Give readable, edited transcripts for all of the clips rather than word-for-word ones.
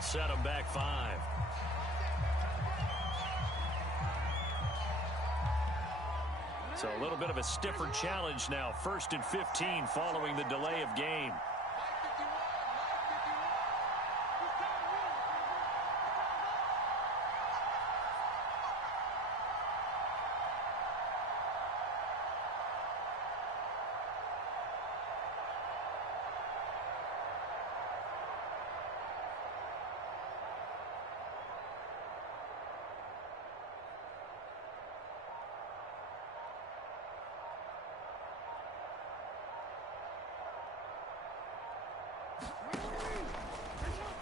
They'll set them back 5. So a little bit of a stiffer challenge now. 1st and 15 following the delay of game.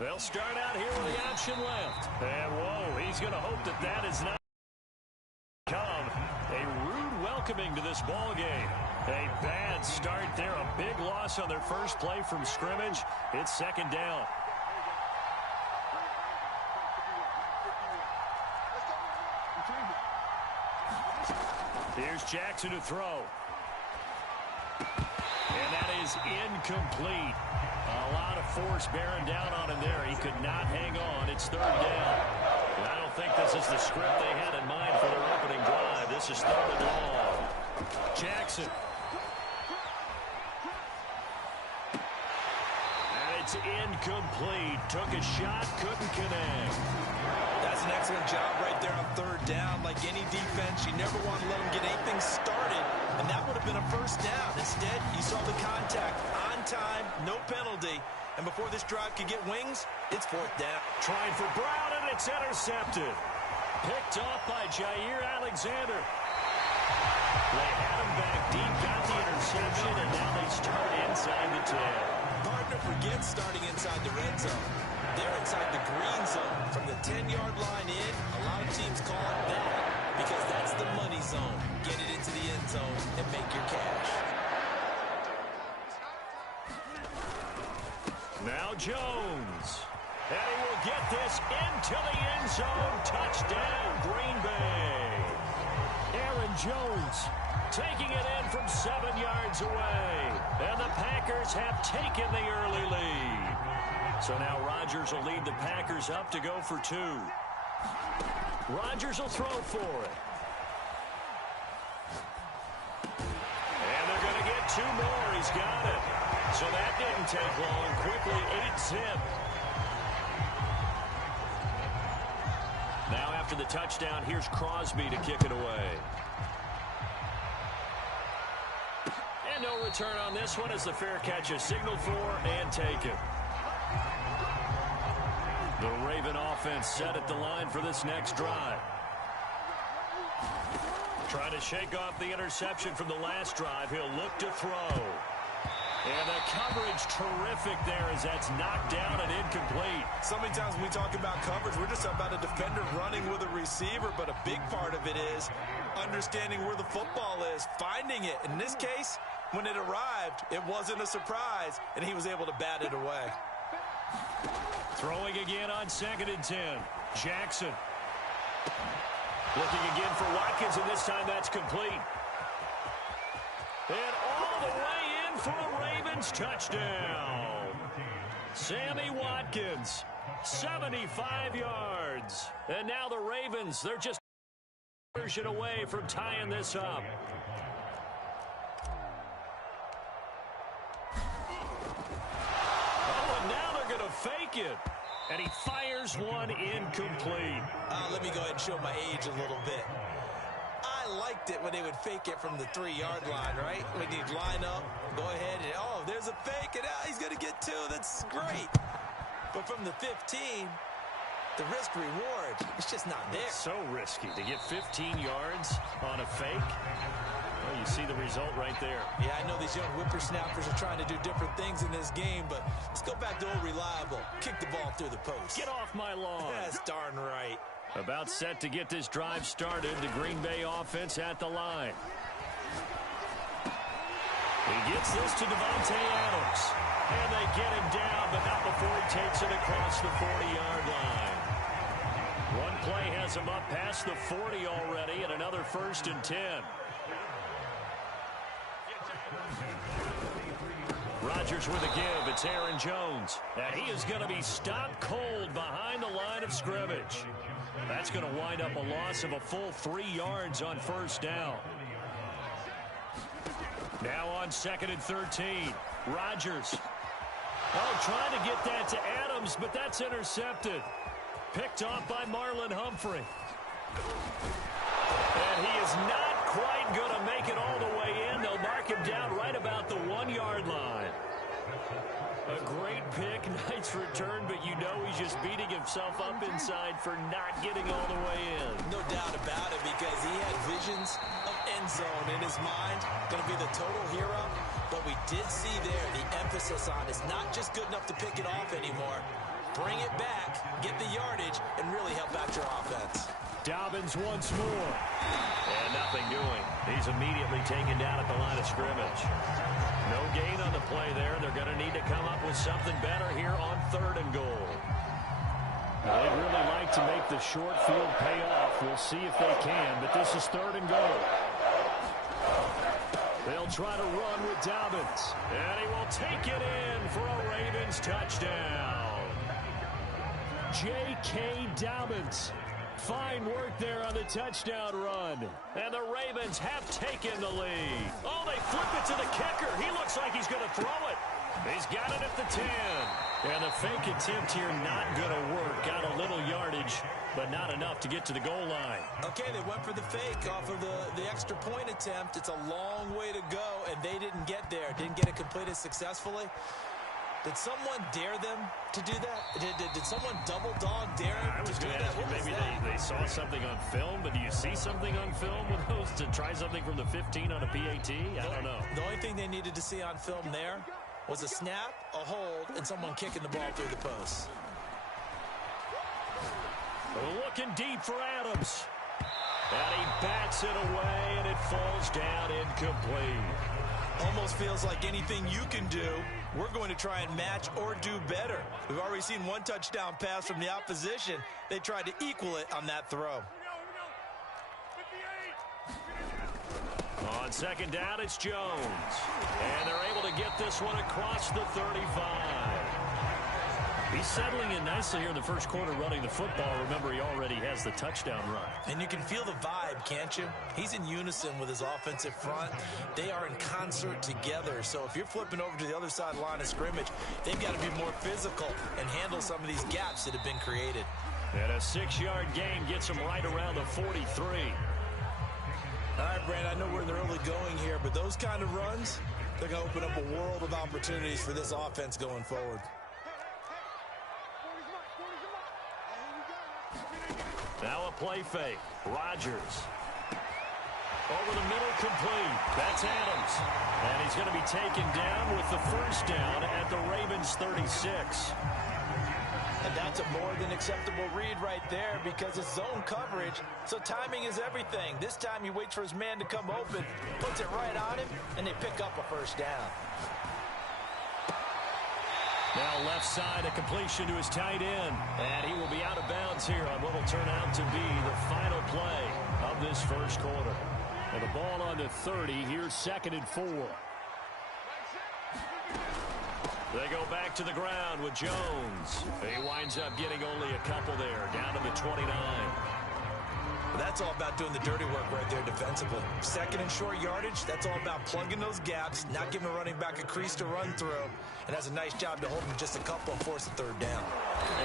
They'll start out here with the option left. And, whoa, he's going to hope that that is not come. A rude welcoming to this ball game. A bad start there. A big loss on their first play from scrimmage. It's 2nd down. Here's Jackson to throw. And that is incomplete. A lot of force bearing down on him there. He could not hang on. It's 3rd down. And I don't think this is the script they had in mind for their opening drive. This is 3rd and long. Jackson. And it's incomplete. Took a shot, couldn't connect. That's an excellent job right there on 3rd down. Like any defense, you never want to let them get anything started, and that would have been a 1st down. Instead, you saw the contact on time, no penalty, and before this drive could get wings, it's 4th down. Trying for Brown, and it's intercepted. Picked off by Jair Alexander. They had him back deep, got the interception, and now they start inside the 10. Hard to forget starting inside the red zone. They're inside the green zone. From the 10-yard line in, a lot of teams call it that because that's the money zone. Get it into the end zone and make your cash. Now Jones. And he will get this into the end zone. Touchdown, Green Bay. Aaron Jones taking it in from 7 yards away. And the Packers have taken the early lead. So now Rodgers will lead the Packers up to go for 2. Rodgers will throw for it. And they're going to get 2 more. He's got it. So that didn't take long. Quickly 8-zip. Now after the touchdown, here's Crosby to kick it away. And no return on this one as the fair catch is signaled for and taken. The Raven offense set at the line for this next drive. Trying to shake off the interception from the last drive. He'll look to throw. And the coverage terrific there as that's knocked down and incomplete. So many times when we talk about coverage, we're just about a defender running with a receiver, but a big part of it is understanding where the football is, finding it. In this case, when it arrived, it wasn't a surprise, and he was able to bat it away. Throwing again on 2nd and 10. Jackson. Looking again for Watkins, and this time that's complete. And all the way in for a Ravens touchdown. Sammy Watkins, 75 yards. And now the Ravens, they're just a version away from tying this up. Oh, and now they're going to fake it. And he fires one incomplete. Let me go ahead and show my age a little bit. I liked it when they would fake it from the 3-yard line, right? When you'd line up, go ahead, and oh, there's a fake, and he's going to get 2. That's great. But from the 15, the risk-reward, it's just not there. It's so risky to get 15 yards on a fake. Well, you see the result right there. Yeah, I know these young whippersnappers are trying to do different things in this game, but let's go back to old reliable. Kick the ball through the post. Get off my lawn. That's darn right. About set to get this drive started. The Green Bay offense at the line. He gets this to Devontae Adams. And they get him down, but not before he takes it across the 40-yard line. One play has him up past the 40 already, and another 1st and 10. Rodgers with a give. It's Aaron Jones. And he is going to be stopped cold by behind the line of scrimmage. That's going to wind up a loss of a full 3 yards on first down. Now on 2nd and 13. Rodgers. Oh, trying to get that to Adams, but that's intercepted. Picked off by Marlon Humphrey. And he is not quite going to make it all the way in. They'll mark him down right about the 1-yard line. A great pick, nice return, but you know he's just beating himself up inside for not getting all the way in. No doubt about it, because he had visions of end zone in his mind. Going to be the total hero. But we did see there the emphasis on it's not just good enough to pick it off anymore. Bring it back, get the yardage, and really help out your offense. Dobbins once more. And nothing doing. He's immediately taken down at the line of scrimmage. No gain on the play there. They're going to need to come up with something better here on 3rd and goal. They'd really like to make the short field pay off. We'll see if they can, but this is 3rd and goal. They'll try to run with Dobbins. And he will take it in for a Ravens touchdown. J.K. Dobbins. Fine work there on the touchdown run. And the Ravens have taken the lead. Oh, they flip it to the kicker. He looks like he's going to throw it. He's got it at the 10. And the fake attempt here not going to work. Got a little yardage, but not enough to get to the goal line. Okay, they went for the fake off of the extra point attempt. It's a long way to go, and they didn't get there. Didn't get it completed successfully. Did someone dare them to do that? Did someone double dog dare them I was to do going to that? ask you, maybe they saw something on film, but do you see something on film with those to try something from the 15 on a PAT? I don't know. The only thing they needed to see on film there was a snap, a hold, and someone kicking the ball through the post. Looking deep for Adams. And he bats it away, and it falls down incomplete. Almost feels like anything you can do, we're going to try and match or do better. We've already seen one touchdown pass from the opposition. They tried to equal it on that throw. On 2nd down, it's Jones. And they're able to get this one across the 35. He's settling in nicely here in the first quarter running the football. Remember, he already has the touchdown run. And you can feel the vibe, can't you? He's in unison with his offensive front. They are in concert together. So if you're flipping over to the other side line of scrimmage, they've got to be more physical and handle some of these gaps that have been created. And a 6-yard gain gets him right around the 43. All right, Brand, I know we're in the early going here, but those kind of runs, they're going to open up a world of opportunities for this offense going forward. Now a play fake. Rodgers. Over the middle, complete. That's Adams. And he's going to be taken down with the first down at the Ravens 36. And that's a more than acceptable read right there because it's zone coverage, so timing is everything. This time he waits for his man to come open, puts it right on him, and they pick up a first down. Now left side, a completion to his tight end. And he will be out of bounds here on what will turn out to be the final play of this first quarter. And the ball on the 30, here's 2nd and 4. They go back to the ground with Jones. He winds up getting only a couple there, down to the 29. Well, that's all about doing the dirty work right there defensively. 2nd and short yardage, that's all about plugging those gaps, not giving a running back a crease to run through, and has a nice job to hold him just a couple and force the 3rd down.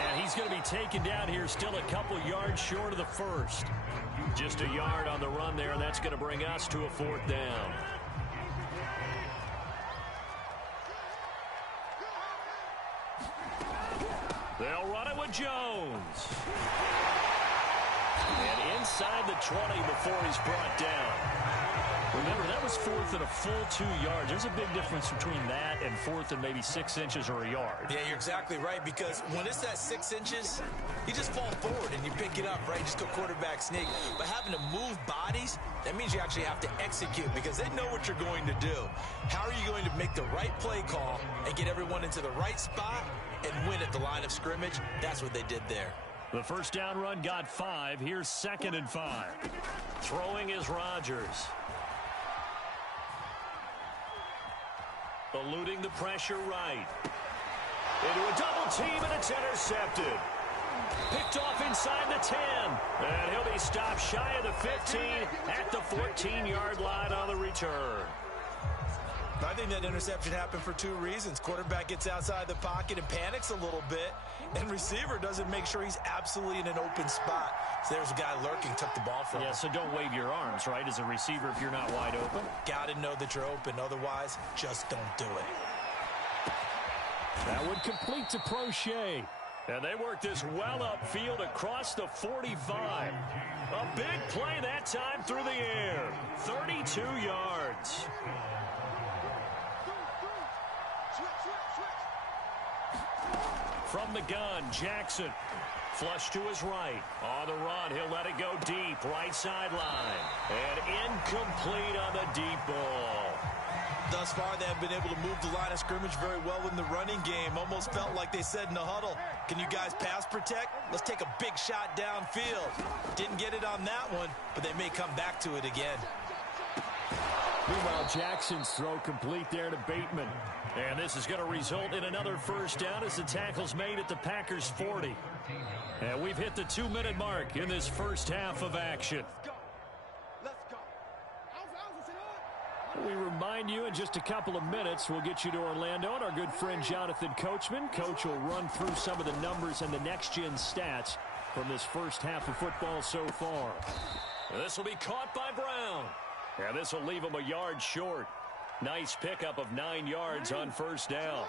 And he's going to be taken down here still a couple yards short of the first. Just a yard on the run there, and that's going to bring us to a 4th down. They'll run it with Jones. And inside the 20 before he's brought down. Remember, that was 4th and a full 2 yards. There's a big difference between that and 4th and maybe 6 inches or a yard. Yeah, you're exactly right, because when it's that 6 inches, you just fall forward and you pick it up, right? Just go quarterback sneak. But having to move bodies, that means you actually have to execute because they know what you're going to do. How are you going to make the right play call and get everyone into the right spot and win at the line of scrimmage? That's what they did there. The first down run got 5. Here's 2nd and 5. Throwing is Rodgers. Eluding the pressure right. Into a double team, and it's intercepted. Picked off inside the 10. And he'll be stopped shy of the 15 at the 14-yard line on the return. I think that interception happened for two reasons. Quarterback gets outside the pocket and panics a little bit, and receiver doesn't make sure he's absolutely in an open spot. So there's a guy lurking, took the ball from him. Yeah, so don't wave your arms, right, as a receiver if you're not wide open. Got to know that you're open. Otherwise, just don't do it. That would complete to Prochet. And they work this well upfield across the 45. A big play that time through the air. 32 yards. From the gun, Jackson. Flush to his right. On the run, he'll let it go deep. Right sideline. And incomplete on the deep ball. Thus far, they have been able to move the line of scrimmage very well in the running game. Almost felt like they said in the huddle, can you guys pass protect? Let's take a big shot downfield. Didn't get it on that one, but they may come back to it again. Meanwhile, Jackson's throw complete there to Bateman. And this is going to result in another first down as the tackle's made at the Packers' 40. And we've hit the 2-minute mark in this first half of action. We remind you in just a couple of minutes we'll get you to Orlando and our good friend Jonathan Coachman. Coach will run through some of the numbers and the next-gen stats from this first half of football so far. And this will be caught by Brown. And this will leave him a yard short. Nice pickup of 9 yards on first down.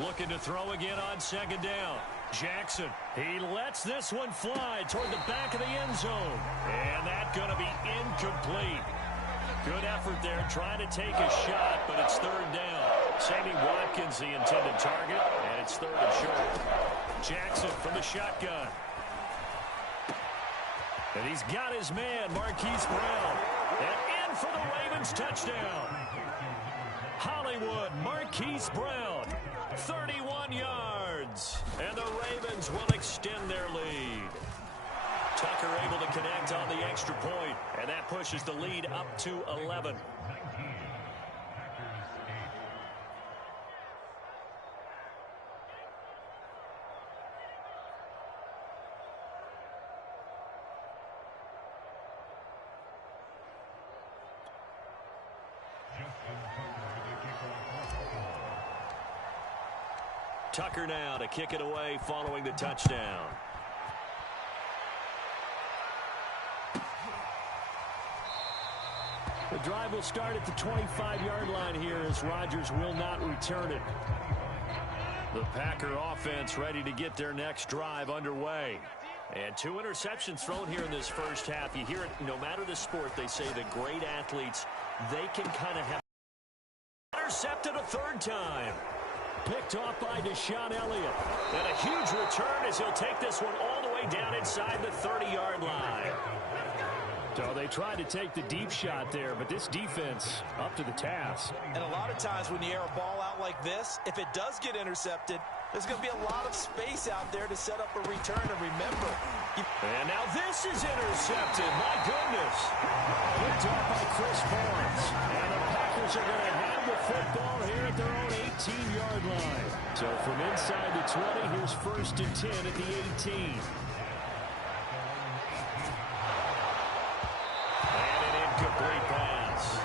Looking to throw again on second down. Jackson, he lets this one fly toward the back of the end zone. And that's going to be incomplete. Good effort there trying to take a shot, but it's third down. Sammy Watkins, the intended target, and it's third and short. Jackson from the shotgun. And he's got his man, Marquise Brown. And in for the Ravens touchdown. Hollywood, Marquise Brown, 31 yards. And the Ravens will extend their lead. Tucker able to connect on the extra point, and that pushes the lead up to 11. Tucker now to kick it away following the touchdown. The drive will start at the 25-yard line here as Rodgers will not return it. The Packer offense ready to get their next drive underway. And 2 interceptions thrown here in this first half. You hear it no matter the sport, they say the great athletes, they can kind of have intercepted a third time. Picked off by Deshaun Elliott. And a huge return as he'll take this one all the way down inside the 30-yard line. So they tried to take the deep shot there, but this defense up to the task. And a lot of times when you air a ball out like this, if it does get intercepted, there's going to be a lot of space out there to set up a return. And remember, and now this is intercepted. My goodness. Picked off by Chris Barnes. And the Packers are going to have the football here at their own 18-yard line. So from inside the 20, here's 1st and 10 at the 18. And an incomplete pass.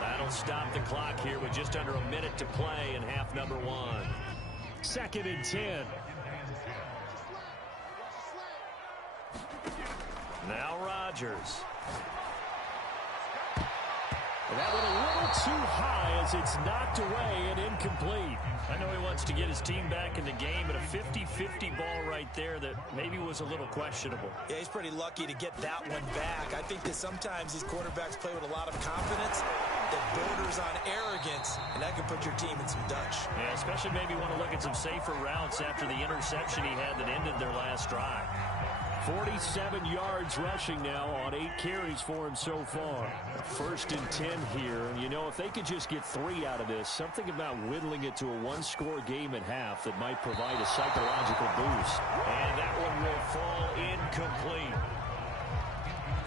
That'll stop the clock here with just under a minute to play in half number 1. 2nd and 10. Now Rodgers. That one a little too high as it's knocked away and incomplete. I know he wants to get his team back in the game, but a 50-50 ball right there that maybe was a little questionable. Yeah, he's pretty lucky to get that one back. I think that sometimes these quarterbacks play with a lot of confidence that borders on arrogance, and that can put your team in some Dutch. Yeah, especially maybe want to look at some safer routes after the interception he had that ended their last drive. 47 yards rushing now on 8 carries for him so far. 1st and 10 here. And, you know, if they could just get 3 out of this, something about whittling it to a 1-score game at half that might provide a psychological boost. And that one will fall incomplete.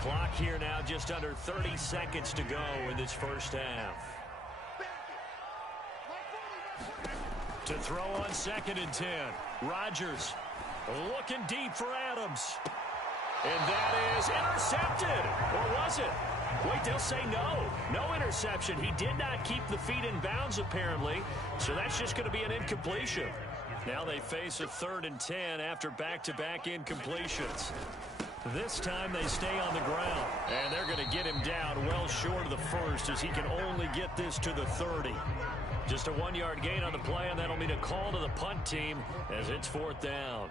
Clock here now just under 30 seconds to go in this first half. To throw on 2nd and 10. Rodgers looking deep for Adams. And that is intercepted. Or was it? Wait, they'll say no. No interception. He did not keep the feet in bounds, apparently. So that's just going to be an incompletion. Now they face a 3rd and 10 after back-to-back incompletions. This time they stay on the ground. And they're going to get him down well short of the first as he can only get this to the 30. Just a 1-yard gain on the play, and that'll mean a call to the punt team as it's 4th down.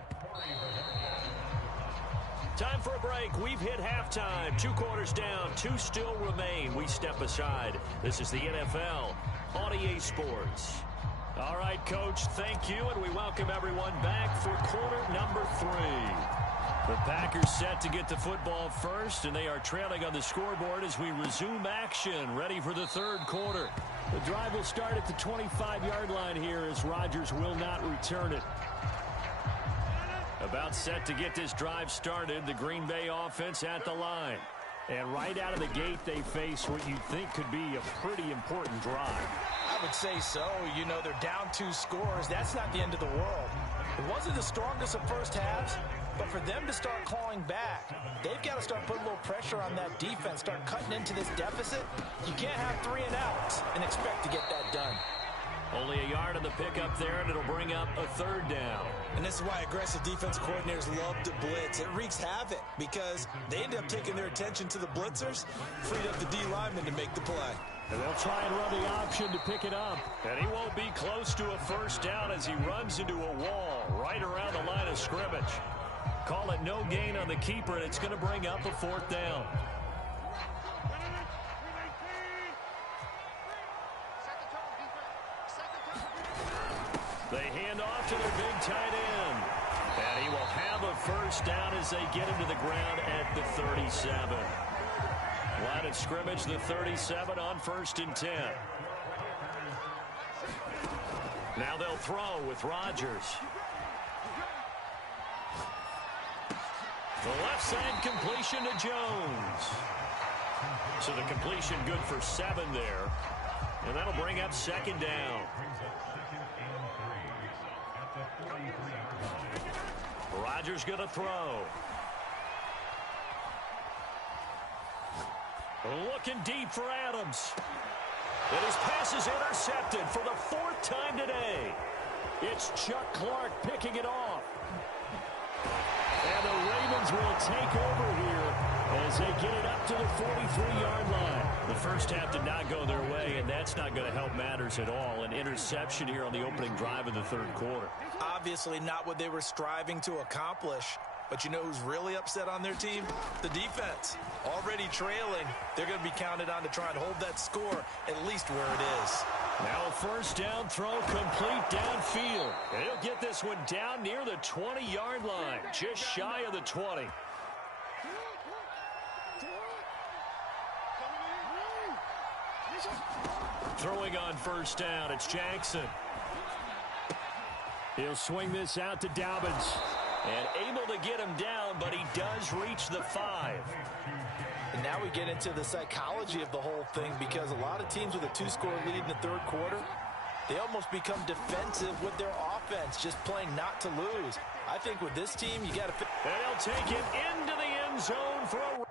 Time for a break. We've hit halftime. 2 quarters down. 2 still remain. We step aside. This is the NFL on EA Sports. All right, Coach, thank you, and we welcome everyone back for quarter number 3. The Packers set to get the football first, and they are trailing on the scoreboard as we resume action, ready for the 3rd quarter. The drive will start at the 25-yard line here as Rodgers will not return it. About set to get this drive started, the Green Bay offense at the line. And right out of the gate, they face what you think could be a pretty important drive. I would say so. You know, they're down 2 scores. That's not the end of the world. It wasn't the strongest of first halves, but for them to start clawing back, they've got to start putting a little pressure on that defense, start cutting into this deficit. You can't have 3 and outs and expect to get that done. Only a yard on the pickup there, and it'll bring up a 3rd down. And this is why aggressive defense coordinators love to blitz. It wreaks havoc because they end up taking their attention to the blitzers, freed up the D lineman to make the play. And they'll try and run the option to pick it up. And he won't be close to a 1st down as he runs into a wall right around the line of scrimmage. Call it no gain on the keeper, and it's going to bring up a 4th down. They hand off to their big tight end. And he will have a 1st down as they get him to the ground at the 37. Line of scrimmage, the 37 on 1st and 10. Now they'll throw with Rodgers. The left side completion to Jones. So the completion good for 7 there. And that'll bring up 2nd down. Rodgers going to throw. Looking deep for Adams. And his pass is intercepted for the 4th time today. It's Chuck Clark picking it off. And the Ravens will take over here as they get it up to the 43-yard line. The first half did not go their way, and that's not going to help matters at all. An interception here on the opening drive of the 3rd quarter. Obviously not what they were striving to accomplish. But you know who's really upset on their team? The defense. Already trailing. They're going to be counted on to try and hold that score at least where it is. Now a 1st down throw complete downfield. And he'll get this one down near the 20-yard line. Just shy of the 20. Throwing on 1st down, it's Jackson. He'll swing this out to Dobbins. And able to get him down, but he does reach the 5. And now we get into the psychology of the whole thing because a lot of teams with a 2-score lead in the 3rd quarter, they almost become defensive with their offense, just playing not to lose. I think with this team, you got to... And he'll take it into the end zone for a...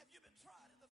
Have you been tried in the